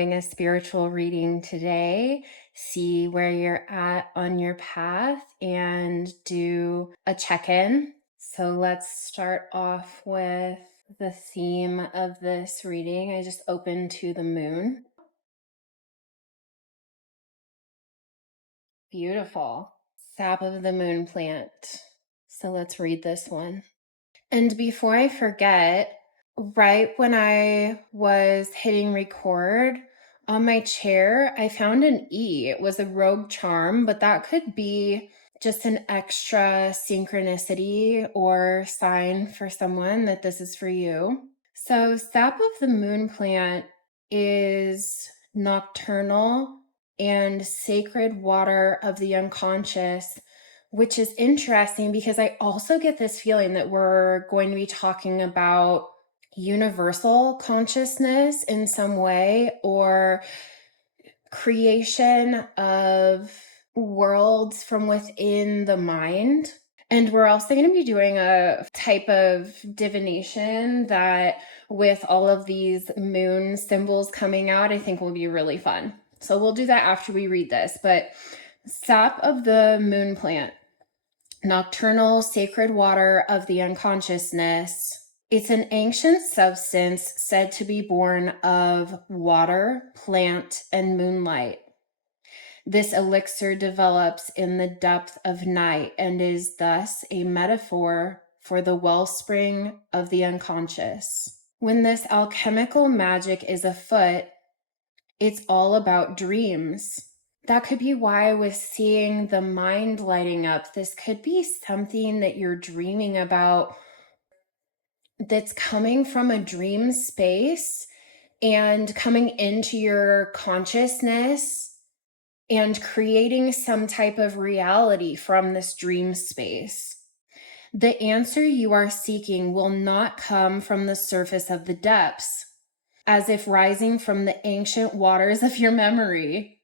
A spiritual reading today. See where you're at on your path and do a check-in. So let's start off with the theme of this reading. I just opened to the moon. Beautiful. Sap of the moon plant. So let's read this one. And before I forget, right when I was hitting record on my chair, I found an E. It was a rogue charm, but that could be just an extra synchronicity or sign for someone that this is for you. So, sap of the moon plant is nocturnal and sacred water of the unconscious, which is interesting because I also get this feeling that we're going to be talking about universal consciousness in some way, or creation of worlds from within the mind. And we're also going to be doing a type of divination that, with all of these moon symbols coming out, I think will be really fun. So we'll do that after we read this. But sap of the moon plant, nocturnal sacred water of the unconsciousness. It's an ancient substance said to be born of water, plant, and moonlight. This elixir develops in the depth of night and is thus a metaphor for the wellspring of the unconscious. When this alchemical magic is afoot, it's all about dreams. That could be why I was seeing the mind lighting up. This could be something that you're dreaming about that's coming from a dream space and coming into your consciousness and creating some type of reality from this dream space. The answer you are seeking will not come from the surface of the depths, as if rising from the ancient waters of your memory.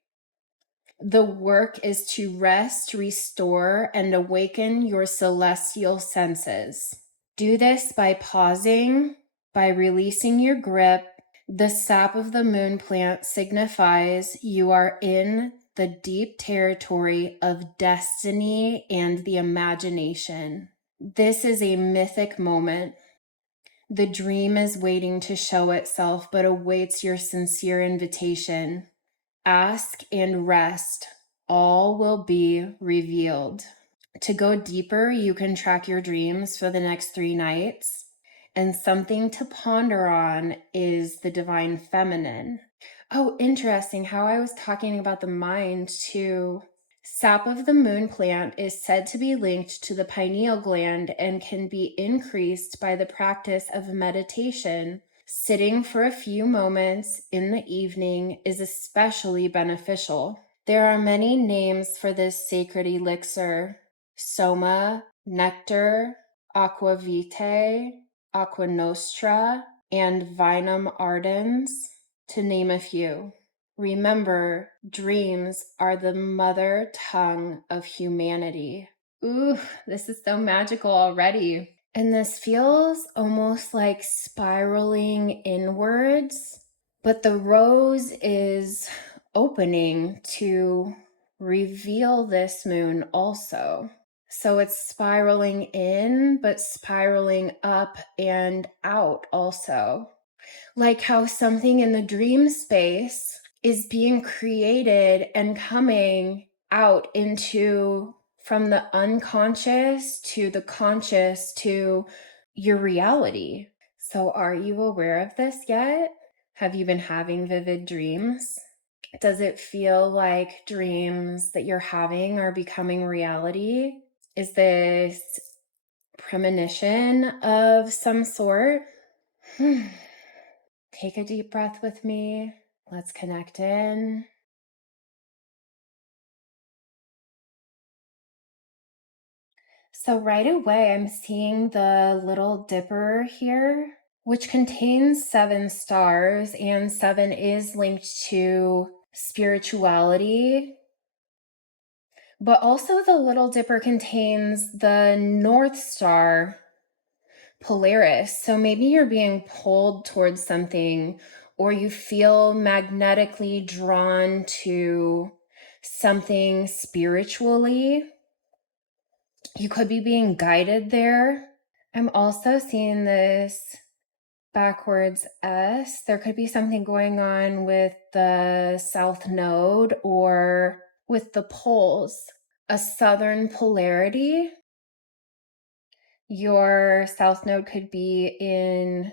The work is to rest, restore, and awaken your celestial senses. Do this by pausing, by releasing your grip. The sap of the moon plant signifies you are in the deep territory of destiny and the imagination. This is a mythic moment. The dream is waiting to show itself, but awaits your sincere invitation. Ask and rest. All will be revealed. To go deeper, you can track your dreams for the next 3 nights. And something to ponder on is the divine feminine. Oh, interesting how I was talking about the mind too. Sap of the moon plant is said to be linked to the pineal gland and can be increased by the practice of meditation. Sitting for a few moments in the evening is especially beneficial. There are many names for this sacred elixir: soma, nectar, aquavitae, aqua nostra, and vinum ardens, to name a few. Remember, dreams are the mother tongue of humanity. Ooh, this is so magical already. And this feels almost like spiraling inwards, but the rose is opening to reveal this moon also. So it's spiraling in, but spiraling up and out also. Like how something in the dream space is being created and coming out into, from the unconscious to the conscious to your reality. So are you aware of this yet? Have you been having vivid dreams? Does it feel like dreams that you're having are becoming reality? Is this premonition of some sort? Take a deep breath with me. Let's connect in. So right away, I'm seeing the Little Dipper here, which contains 7 stars, and 7 is linked to spirituality. But also the Little Dipper contains the North Star, Polaris. So maybe you're being pulled towards something, or you feel magnetically drawn to something spiritually. You could be being guided there. I'm also seeing this backwards S. There could be something going on with the south node or with the poles, a southern polarity. Your south node could be in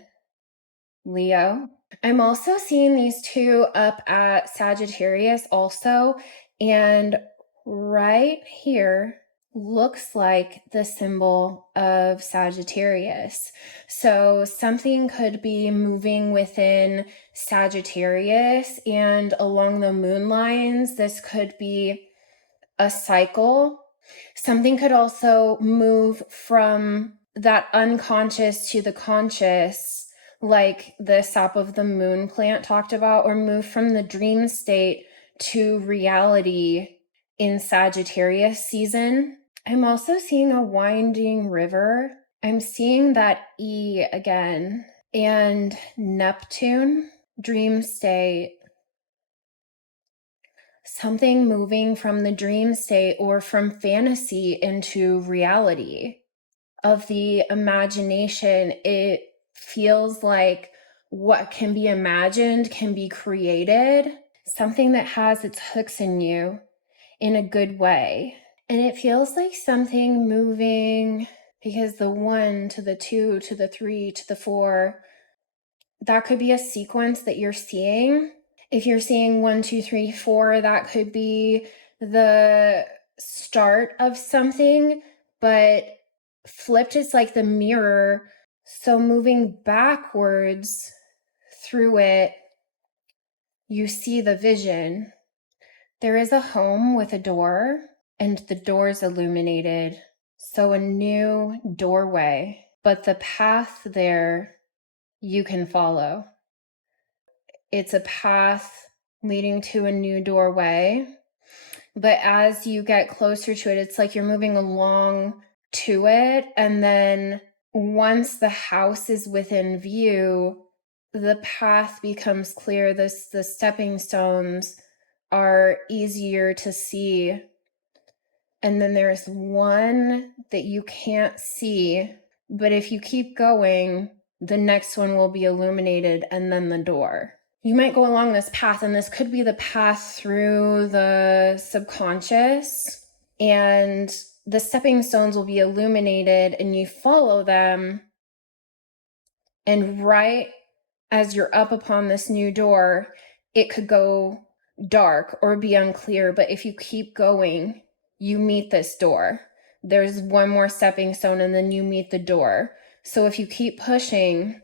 Leo. I'm also seeing these two up at Sagittarius also, and right here looks like the symbol of Sagittarius. So something could be moving within Sagittarius, and along the moon lines, this could be a cycle. Something could also move from that unconscious to the conscious, like the sap of the moon plant talked about, or move from the dream state to reality in Sagittarius season. I'm also seeing a winding river. I'm seeing that E again, and Neptune, dream state. Something moving from the dream state or from fantasy into reality of the imagination. It feels like what can be imagined can be created, something that has its hooks in you in a good way. And it feels like something moving, because the 1 to the 2 to the 3 to the 4, that could be a sequence that you're seeing. If you're seeing 1, 2, 3, 4, that could be the start of something, but flipped, it's like the mirror. So moving backwards through it, you see the vision. There is a home with a door, and the door is illuminated. So a new doorway, but the path there you can follow. It's a path leading to a new doorway. But as you get closer to it, it's like you're moving along to it. And then once the house is within view, the path becomes clear. The stepping stones are easier to see. And then there's one that you can't see. But if you keep going, the next one will be illuminated, and then the door. You might go along this path, and this could be the path through the subconscious, and the stepping stones will be illuminated, and you follow them. And right as you're up upon this new door, it could go dark or be unclear. But if you keep going, you meet this door. There's one more stepping stone, and then you meet the door. So if you keep pushing,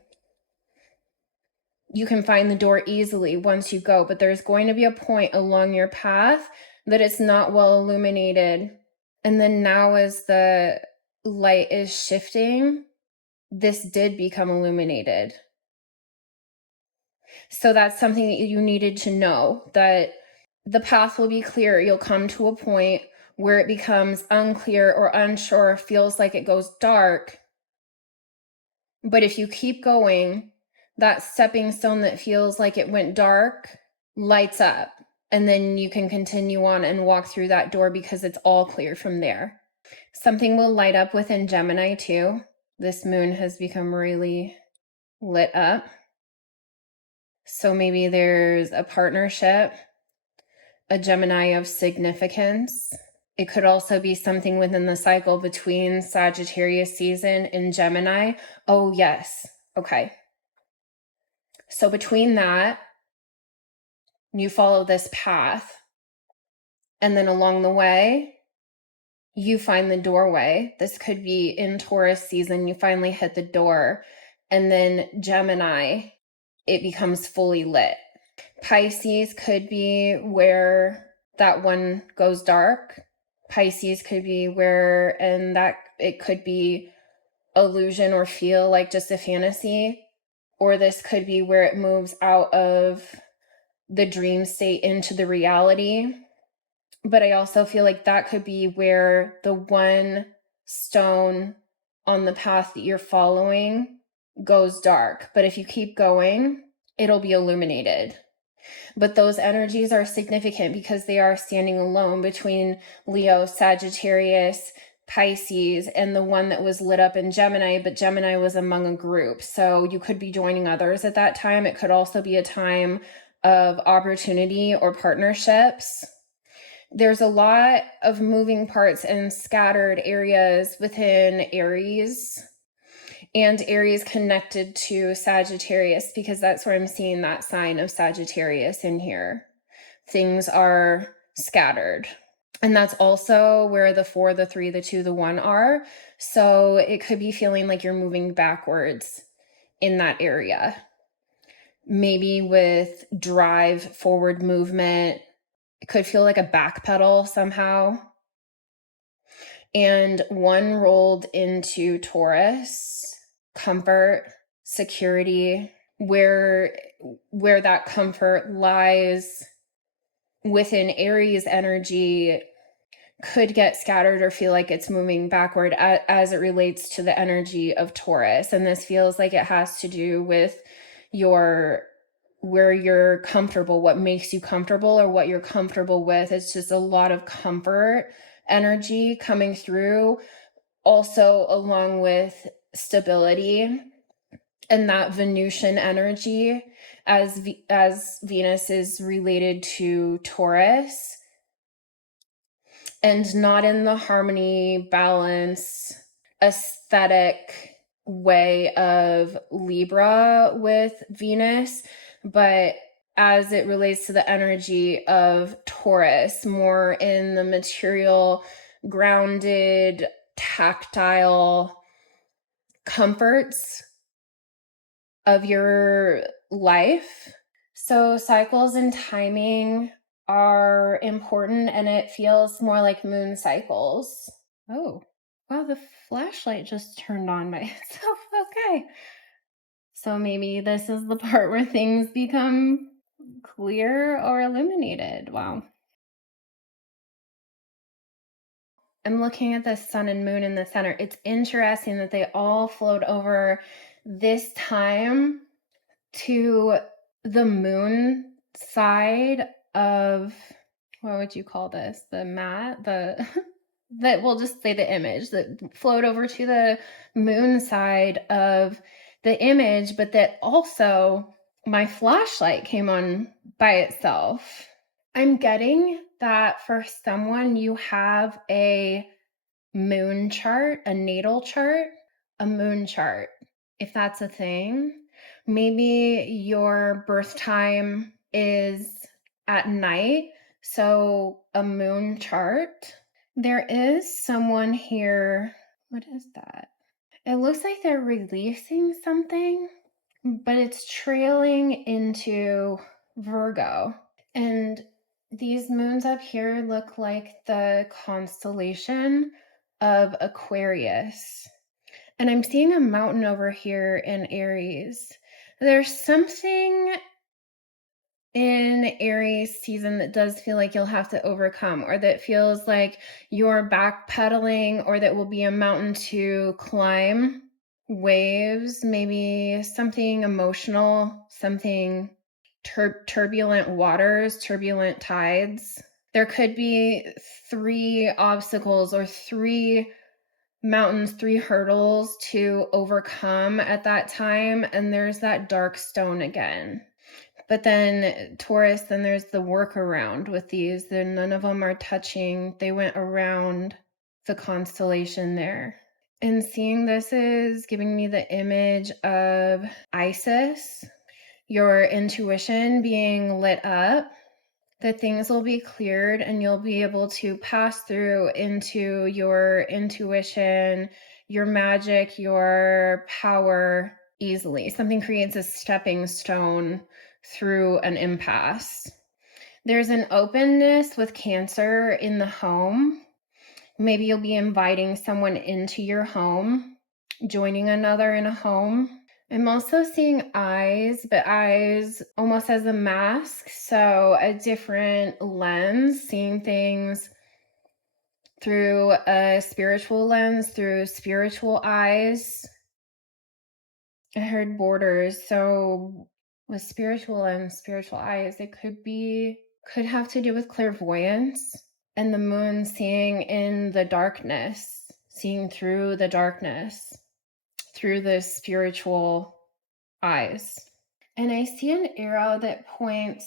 you can find the door easily once you go, but there's going to be a point along your path that it's not well illuminated. And then now as the light is shifting, this did become illuminated. So that's something that you needed to know, that the path will be clear. You'll come to a point where it becomes unclear or unsure, feels like it goes dark. But if you keep going, that stepping stone that feels like it went dark lights up, and then you can continue on and walk through that door because it's all clear from there. Something will light up within Gemini too. This moon has become really lit up. So maybe there's a partnership, a Gemini of significance. It could also be something within the cycle between Sagittarius season and Gemini. Oh, yes. Okay. So between that, you follow this path, and then along the way, you find the doorway. This could be in Taurus season, you finally hit the door, and then Gemini, it becomes fully lit. Pisces could be where that one goes dark. Pisces could be where, and that it could be illusion or feel like just a fantasy, or this could be where it moves out of the dream state into the reality. But I also feel like that could be where the one stone on the path that you're following goes dark. But if you keep going, it'll be illuminated. But those energies are significant because they are standing alone between Leo, Sagittarius, Pisces, and the one that was lit up in Gemini, but Gemini was among a group. So you could be joining others at that time. It could also be a time of opportunity or partnerships. There's a lot of moving parts and scattered areas within Aries, and Aries connected to Sagittarius, because that's where I'm seeing that sign of Sagittarius in here. Things are scattered. And that's also where the 4, the 3, the 2, the 1 are. So it could be feeling like you're moving backwards in that area. Maybe with drive, forward movement. It could feel like a back pedal somehow. And 1 rolled into Taurus, comfort, security, where that comfort lies within Aries energy could get scattered or feel like it's moving backward as it relates to the energy of Taurus. And this feels like it has to do with where you're comfortable, what makes you comfortable, or what you're comfortable with. It's just a lot of comfort energy coming through, also along with stability and that Venusian energy, as Venus is related to Taurus, and not in the harmony, balance, aesthetic way of Libra with Venus, but as it relates to the energy of Taurus, more in the material, grounded, tactile comforts of your life. So cycles and timing are important, and it feels more like moon cycles. Oh, wow, the flashlight just turned on by itself. Okay. So maybe this is the part where things become clear or illuminated. Wow. I'm looking at the sun and moon in the center. It's interesting that they all flowed over this time to the moon side of, what would you call this? The mat, the that we'll just say the image that flowed over to the moon side of the image, but that also my flashlight came on by itself. I'm getting that for someone, you have a moon chart, a natal chart, a moon chart, if that's a thing. Maybe your birth time is at night, so a moon chart. There is someone here. What is that? It looks like they're releasing something, but it's trailing into Virgo. And these moons up here look like the constellation of Aquarius. And I'm seeing a mountain over here in Aries. There's something in Aries season that does feel like you'll have to overcome, or that feels like you're backpedaling, or that will be a mountain to climb. Waves, maybe something emotional, something turbulent waters, turbulent tides. There could be 3 obstacles or 3 mountains, 3 hurdles to overcome at that time, and there's that dark stone again. But then Taurus, then there's the workaround with these. Then none of them are touching. They went around the constellation there. And seeing this is giving me the image of Isis, your intuition being lit up, that things will be cleared and you'll be able to pass through into your intuition, your magic, your power easily. Something creates a stepping stone through an impasse. There's an openness with Cancer in the home. Maybe you'll be inviting someone into your home, joining another in a home. I'm also seeing eyes, but eyes almost as a mask. So a different lens, seeing things through a spiritual lens, through spiritual eyes. I heard borders. So with spiritual and spiritual eyes, it could have to do with clairvoyance and the moon seeing in the darkness, seeing through the darkness, through the spiritual eyes. And I see an arrow that points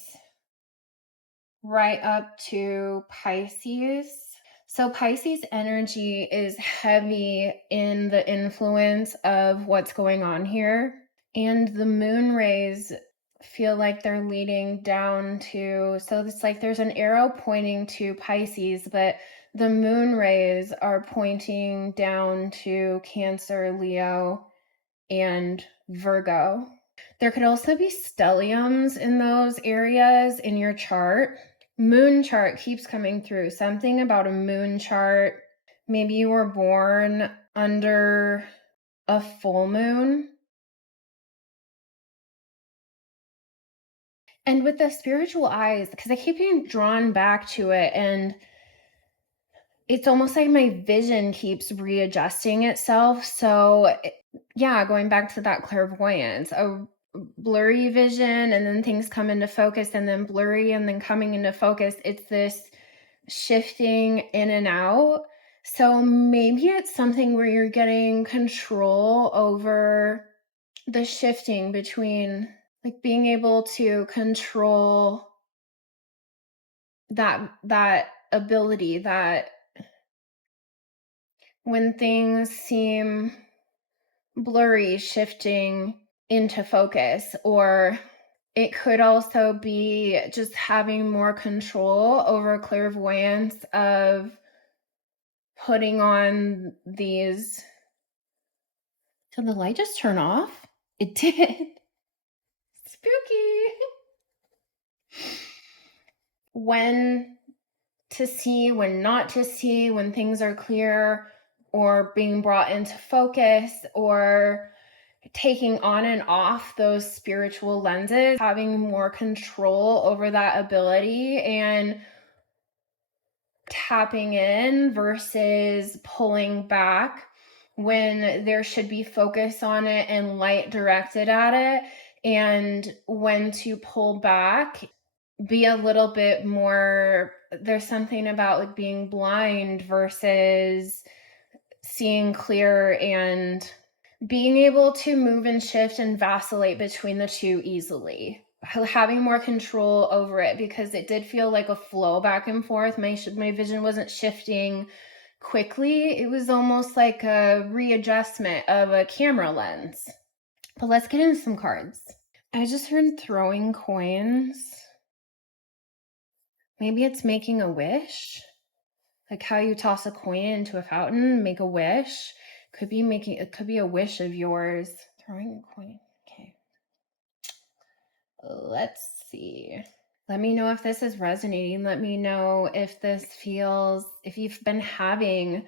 right up to Pisces. So Pisces energy is heavy in the influence of what's going on here. And the moon rays feel like they're leading down to, so it's like there's an arrow pointing to Pisces, but the moon rays are pointing down to Cancer, Leo, and Virgo. There could also be stelliums in those areas in your chart. Moon chart keeps coming through. Something about a moon chart. Maybe you were born under a full moon. And with the spiritual eyes, because I keep being drawn back to it, and it's almost like my vision keeps readjusting itself. So, yeah, going back to that clairvoyance, a blurry vision, and then things come into focus, and then blurry, and then coming into focus. It's this shifting in and out. So maybe it's something where you're getting control over the shifting between, like, being able to control that ability, that when things seem blurry, shifting into focus. Or it could also be just having more control over clairvoyance of putting on these. Did the light just turn off? It did. Spooky. When to see, when not to see, when things are clear or being brought into focus, or taking on and off those spiritual lenses, having more control over that ability and tapping in versus pulling back when there should be focus on it and light directed at it, and when to pull back, be a little bit more. There's something about like being blind versus seeing clear, and being able to move and shift and vacillate between the two easily, having more control over it, because it did feel like a flow back and forth. My vision wasn't shifting quickly. It was almost like a readjustment of a camera lens. But let's get into some cards. I just heard throwing coins. Maybe it's making a wish, like how you toss a coin into a fountain, make a wish. It could be a wish of yours. Throwing a coin. Okay. Let's see. Let me know if this is resonating. Let me know if if you've been having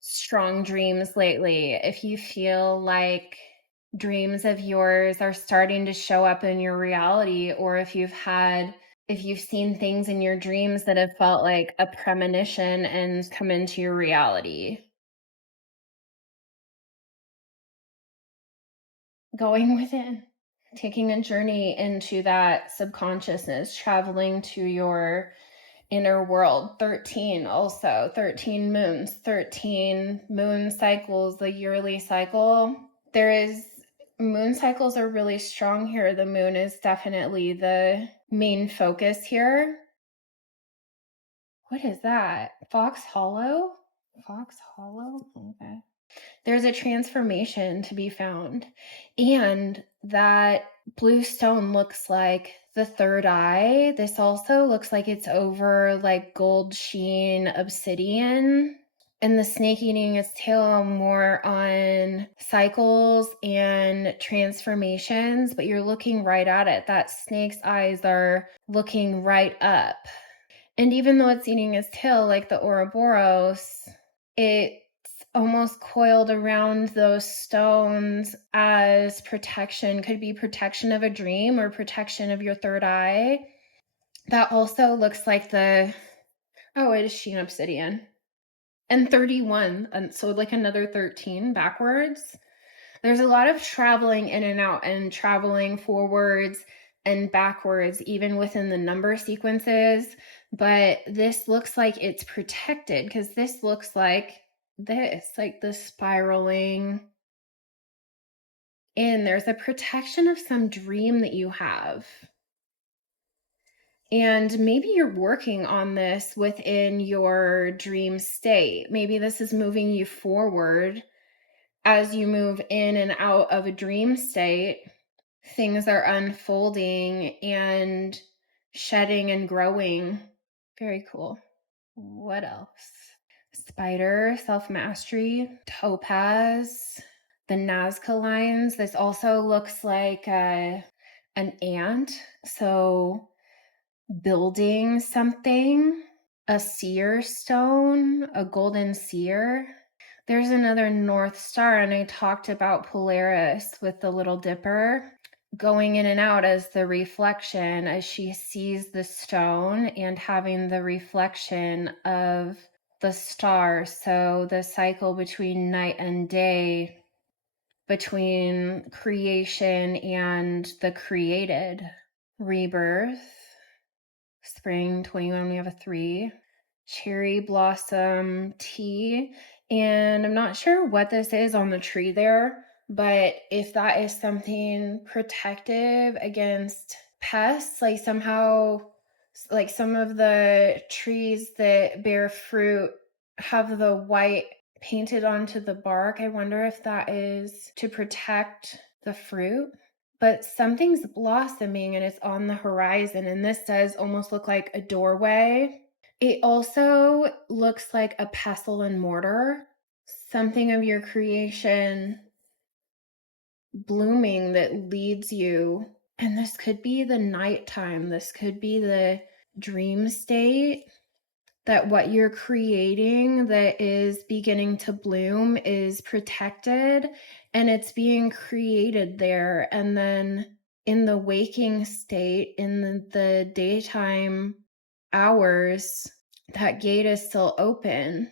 strong dreams lately, if you feel like dreams of yours are starting to show up in your reality, or if you've seen things in your dreams that have felt like a premonition and come into your reality. Going within, taking a journey into that subconsciousness, traveling to your inner world. 13 also, 13 moons, 13 moon cycles, the yearly cycle. Moon cycles are really strong here. The moon is definitely the main focus here. What is that? Fox Hollow? Fox Hollow? Okay. There's a transformation to be found. And that blue stone looks like the third eye. This also looks like it's over like gold sheen obsidian. And the snake eating its tail more on cycles and transformations, but you're looking right at it. That snake's eyes are looking right up. And even though it's eating its tail like the Ouroboros, it's almost coiled around those stones as protection. Could be protection of a dream or protection of your third eye. That also looks like it is sheen obsidian. And 31, and so like another 13 backwards. There's a lot of traveling in and out and traveling forwards and backwards, even within the number sequences. But this looks like it's protected because this looks like this, like the spiraling in. There's a protection of some dream that you have. And maybe you're working on this within your dream state. Maybe this is moving you forward as you move in and out of a dream state. Things are unfolding and shedding and growing. Very cool. What else? Spider, self-mastery, topaz, the Nazca lines. This also looks like an ant. So building something, a seer stone, a golden seer. There's another North Star, and I talked about Polaris with the Little Dipper going in and out as the reflection as she sees the stone and having the reflection of the star. So the cycle between night and day, between creation and the created. Rebirth. Spring 21, we have a 3. Cherry blossom tea. And I'm not sure what this is on the tree there, but if that is something protective against pests, like somehow, like some of the trees that bear fruit have the white painted onto the bark. I wonder if that is to protect the fruit. But something's blossoming and it's on the horizon, and this does almost look like a doorway. It also looks like a pestle and mortar, something of your creation blooming that leads you. And this could be the nighttime. This could be the dream state, that what you're creating that is beginning to bloom is protected and it's being created there. And then in the waking state, in the daytime hours, that gate is still open.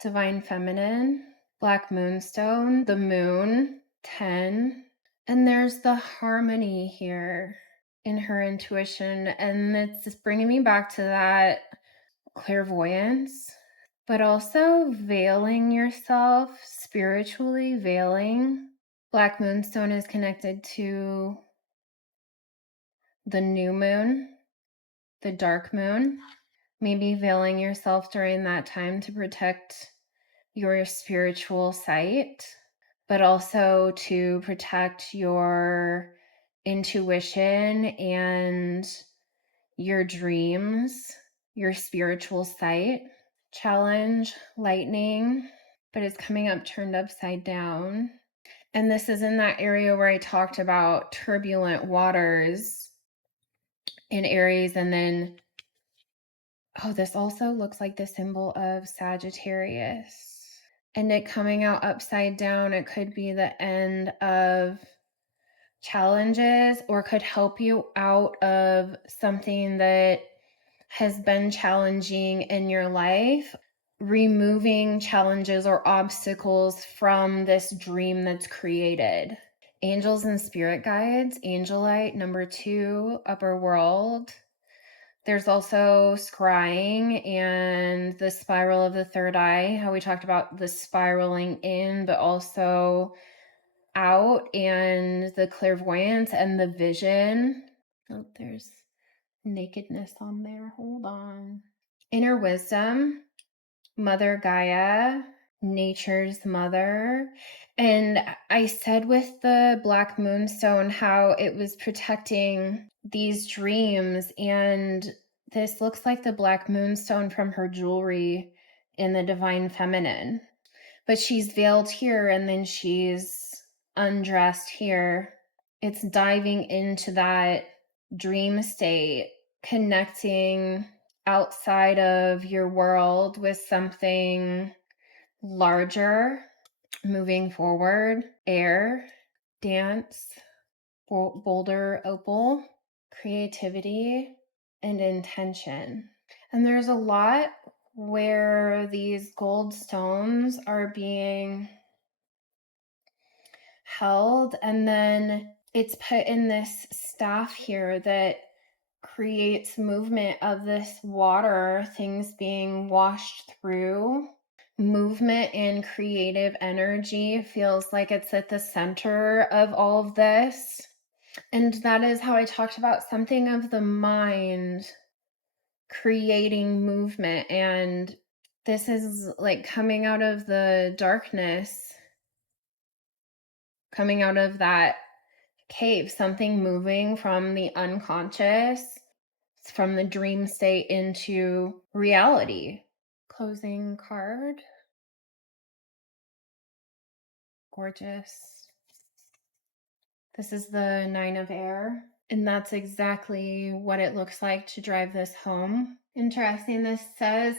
Divine feminine, black moonstone, the moon, 10. And there's the harmony here in her intuition. And it's just bringing me back to that clairvoyance, but also veiling yourself spiritually, veiling. Black moonstone is connected to the new moon, the dark moon. Maybe veiling yourself during that time to protect your spiritual sight, but also to protect your intuition and your dreams, your spiritual sight. Challenge, lightning, but it's coming up turned upside down. And this is in that area where I talked about turbulent waters in Aries. And then, oh, this also looks like the symbol of Sagittarius. And it coming out upside down, it could be the end of challenges or could help you out of something that has been challenging in your life, removing challenges or obstacles from this dream that's created. Angels and spirit guides, angelite, number 2, upper world. There's also scrying and the spiral of the third eye, how we talked about the spiraling in, but also out, and the clairvoyance and the vision. Oh, there's nakedness on there. Hold on. Inner wisdom, Mother Gaia, nature's mother. And I said with the black moonstone how it was protecting these dreams. And this looks like the black moonstone from her jewelry in the divine feminine. But she's veiled here and then she's undressed here. It's diving into that dream state, connecting outside of your world with something larger, moving forward. Air, dance, boulder, opal, creativity, and intention. And there's a lot where these gold stones are being held, and then it's put in this staff here that creates movement of this water, things being washed through. Movement and creative energy feels like it's at the center of all of this. And that is how I talked about something of the mind creating movement. And this is like coming out of the darkness, coming out of that cave, something moving from the unconscious, from the dream state into reality. Closing card. Gorgeous. This is the 9 of air, and that's exactly what it looks like to drive this home. Interesting. This says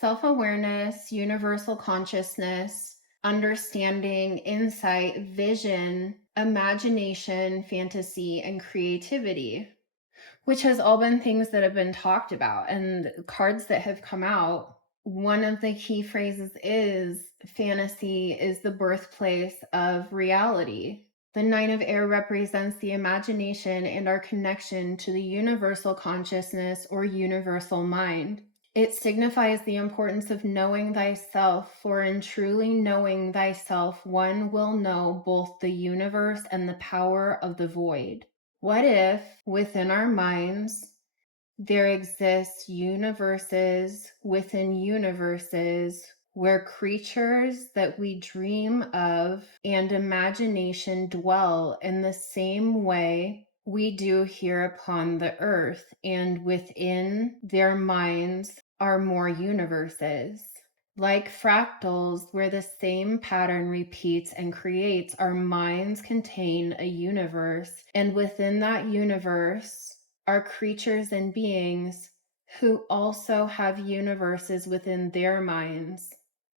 self-awareness, universal consciousness, understanding, insight, vision, imagination, fantasy, and creativity, which has all been things that have been talked about, and cards that have come out. One of the key phrases is fantasy is the birthplace of reality. The 9 of air represents the imagination and our connection to the universal consciousness or universal mind. It signifies the importance of knowing thyself, for in truly knowing thyself, one will know both the universe and the power of the void. What if within our minds there exist universes within universes where creatures that we dream of and imagination dwell in the same way we do here upon the earth, and within their minds are more universes? Like fractals, where the same pattern repeats and creates, our minds contain a universe, and within that universe are creatures and beings who also have universes within their minds.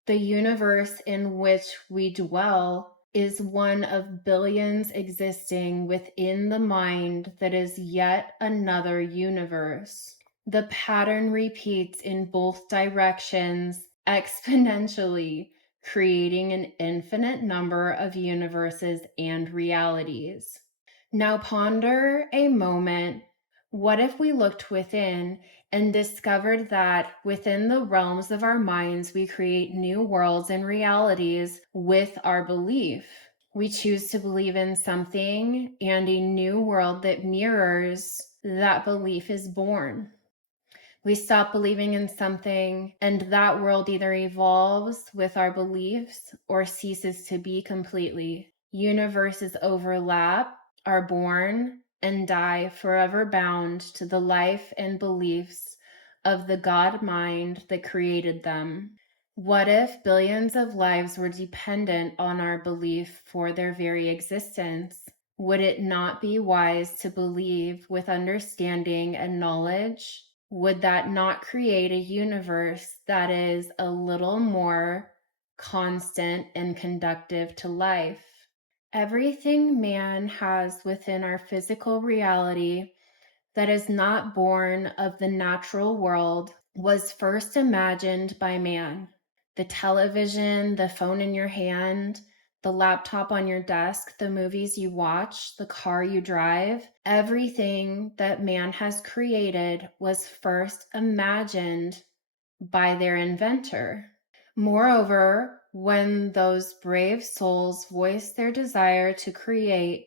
The universe in which we dwell is one of billions existing within the mind that is yet another universe. The pattern repeats in both directions exponentially, creating an infinite number of universes and realities. Now ponder a moment. What if we looked within and discovered that within the realms of our minds, we create new worlds and realities with our belief? We choose to believe in something, and a new world that mirrors that belief is born. We stop believing in something, and that world either evolves with our beliefs or ceases to be completely. Universes overlap, are born, and die, forever bound to the life and beliefs of the God mind that created them. What if billions of lives were dependent on our belief for their very existence? Would it not be wise to believe with understanding and knowledge? Would that not create a universe that is a little more constant and conductive to life? Everything man has within our physical reality that is not born of the natural world was first imagined by man. The television, the phone in your hand, the laptop on your desk, the movies you watch, the car you drive, everything that man has created was first imagined by their inventor. Moreover, when those brave souls voiced their desire to create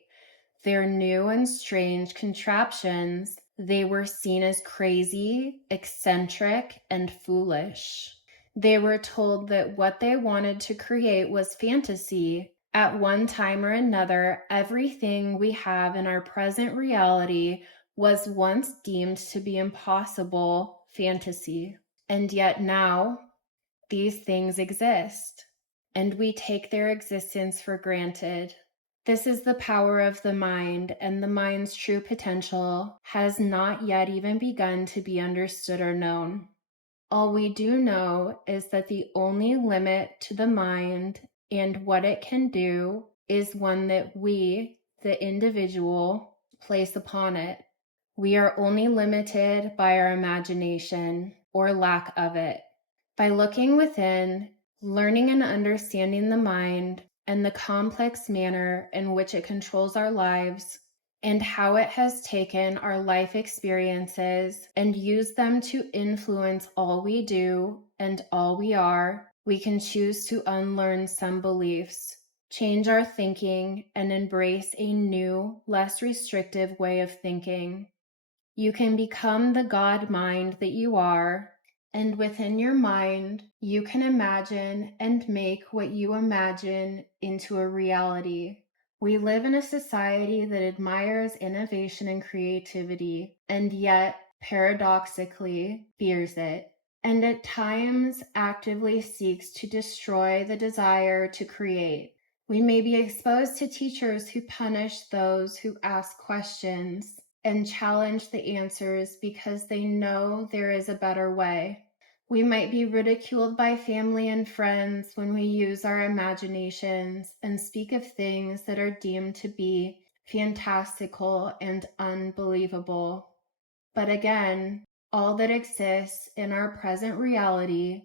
their new and strange contraptions, they were seen as crazy, eccentric, and foolish. They were told that what they wanted to create was fantasy. At one time or another, everything we have in our present reality was once deemed to be impossible fantasy. And yet now, these things exist, and we take their existence for granted. This is the power of the mind, and the mind's true potential has not yet even begun to be understood or known. All we do know is that the only limit to the mind and what it can do is one that we, the individual, place upon it. We are only limited by our imagination or lack of it. By looking within, learning and understanding the mind, and the complex manner in which it controls our lives, and how it has taken our life experiences and used them to influence all we do and all we are, we can choose to unlearn some beliefs, change our thinking, and embrace a new, less restrictive way of thinking. You can become the God mind that you are, and within your mind, you can imagine and make what you imagine into a reality. We live in a society that admires innovation and creativity, and yet, paradoxically, fears it, and at times actively seeks to destroy the desire to create. We may be exposed to teachers who punish those who ask questions and challenge the answers because they know there is a better way. We might be ridiculed by family and friends when we use our imaginations and speak of things that are deemed to be fantastical and unbelievable. But again, all that exists in our present reality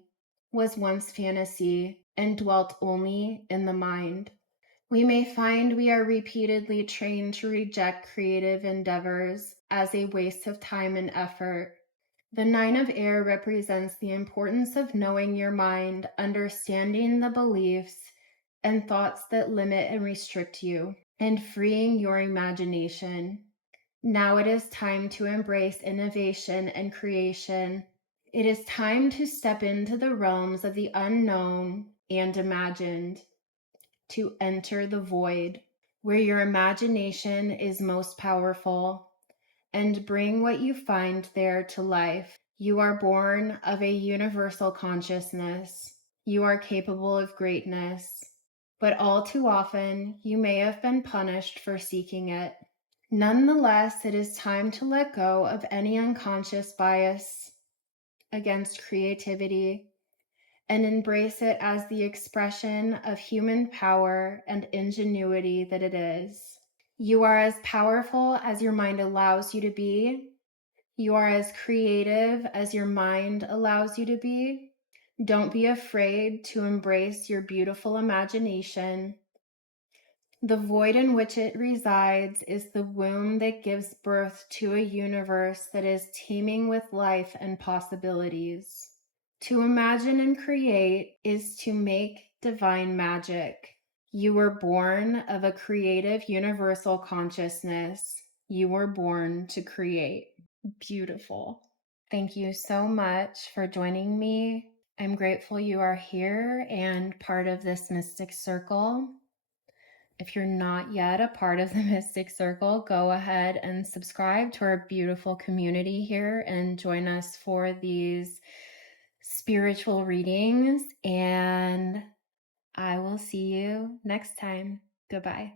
was once fantasy and dwelt only in the mind. We may find we are repeatedly trained to reject creative endeavors as a waste of time and effort. The Nine of Air represents the importance of knowing your mind, understanding the beliefs and thoughts that limit and restrict you, and freeing your imagination. Now it is time to embrace innovation and creation. It is time to step into the realms of the unknown and imagined, to enter the void, where your imagination is most powerful, and bring what you find there to life. You are born of a universal consciousness. You are capable of greatness, but all too often you may have been punished for seeking it. Nonetheless, it is time to let go of any unconscious bias against creativity and embrace it as the expression of human power and ingenuity that it is. You are as powerful as your mind allows you to be. You are as creative as your mind allows you to be. Don't be afraid to embrace your beautiful imagination. The void in which it resides is the womb that gives birth to a universe that is teeming with life and possibilities. To imagine and create is to make divine magic. You were born of a creative universal consciousness. You were born to create. Beautiful. Thank you so much for joining me. I'm grateful you are here and part of this mystic circle. If you're not yet a part of the Mystic Circle, go ahead and subscribe to our beautiful community here and join us for these spiritual readings. And I will see you next time. Goodbye.